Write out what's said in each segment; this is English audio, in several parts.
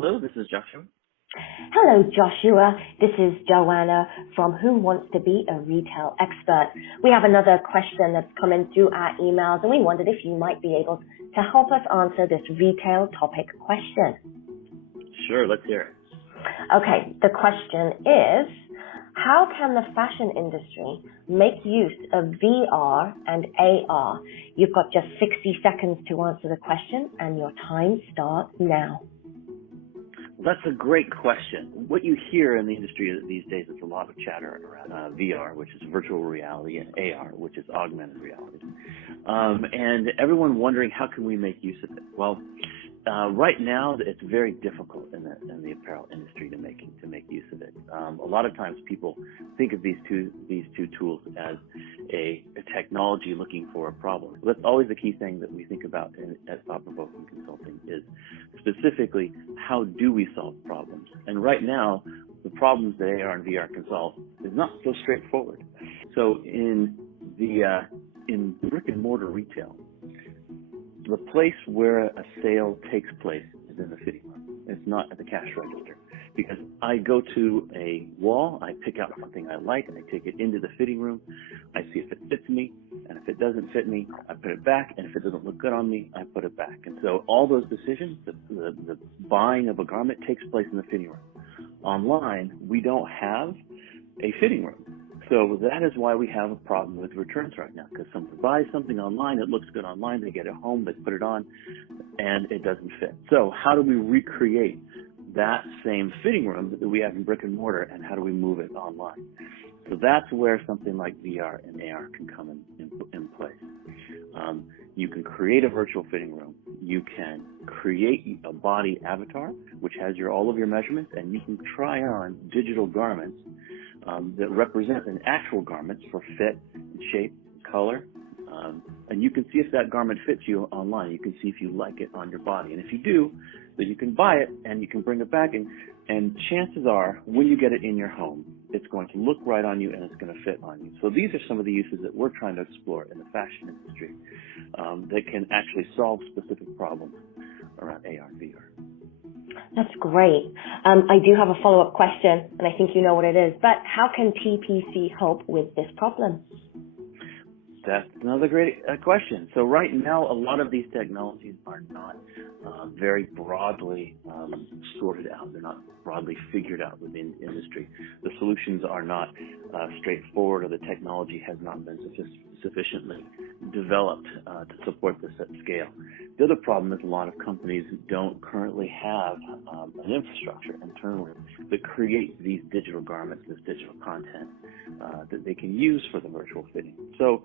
Hello, this is Joshua. Hello, Joshua. This is Joanna from Who Wants to Be a Retail Expert. We have another question that's come in through our emails, and we wondered if you might be able to help us answer this retail topic question. Sure, let's hear it. Okay, the question is, how can the fashion industry make use of VR and AR? You've got just 60 seconds to answer the question, and your time starts now. That's a great question. What you hear in the industry these days is a lot of chatter around VR, which is virtual reality, and AR, which is augmented reality. And everyone wondering, how can we make use of it? Well, right now, it's very difficult in the apparel industry to make use of it. A lot of times, people think of these two tools as a technology looking for a problem. That's always the key thing that we think about at Provoking Consulting is specifically how do we solve problems. And right now, the problems that AR and VR can solve is not so straightforward. So in brick and mortar retail, the place where a sale takes place is in the fitting room. It's not at the cash register. Because I go to a wall, I pick out something I like, and I take it into the fitting room. I see if it fits me, and if it doesn't fit me, I put it back, and if it doesn't look good on me, I put it back. And so all those decisions, the buying of a garment takes place in the fitting room. Online, we don't have a fitting room. So that is why we have a problem with returns right now, because someone buys something online, it looks good online, they get it home, they put it on, and it doesn't fit. So how do we recreate that same fitting room that we have in brick and mortar, and how do we move it online? So that's where something like VR and AR can come in place. You can create a virtual fitting room. You can create a body avatar, which has all of your measurements, and you can try on digital garments that represent an actual garment for fit, shape, color, and you can see if that garment fits you online. You can see if you like it on your body, and if you do, then you can buy it and you can bring it back, and chances are when you get it in your home, it's going to look right on you and it's going to fit on you. So these are some of the uses that we're trying to explore in the fashion industry that can actually solve specific problems around AR and VR. That's great. I do have a follow-up question, and I think you know what it is, but how can TPC help with this problem? That's another great question. So right now, a lot of these technologies are not very broadly sorted out. They're not broadly figured out within industry. The solutions are not straightforward, or the technology has not been sufficiently developed to support this at scale. The other problem is a lot of companies don't currently have an infrastructure internally that creates these digital garments, this digital content that they can use for the virtual fitting. So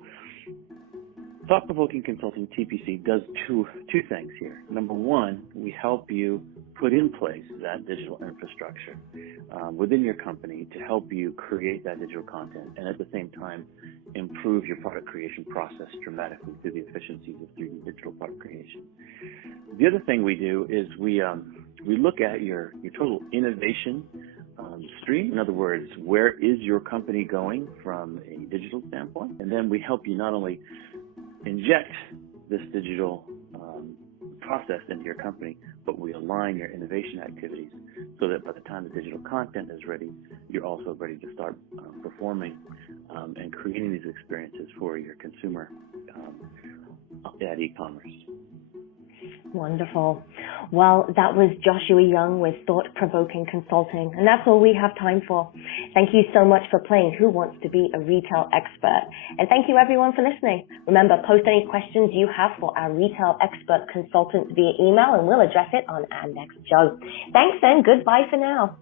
Thought-Provoking Consulting, TPC, does two things here. Number one, we help you put in place that digital infrastructure within your company to help you create that digital content, and at the same time improve your product creation process dramatically through the efficiencies of 3D digital product creation. The other thing we do is we look at your total innovation stream. In other words, where is your company going from a digital standpoint? And then we help you not only inject this digital process into your company, but we align your innovation activities so that by the time the digital content is ready, you're also ready to start performing and creating these experiences for your consumer at e-commerce. Wonderful. Well, that was Joshua Young with Thought-Provoking Consulting, and that's all we have time for. Thank you so much for playing Who Wants to Be a Retail Expert, and thank you everyone for listening. Remember, post any questions you have for our retail expert consultants via email, and we'll address it on our next show. Thanks and goodbye for now.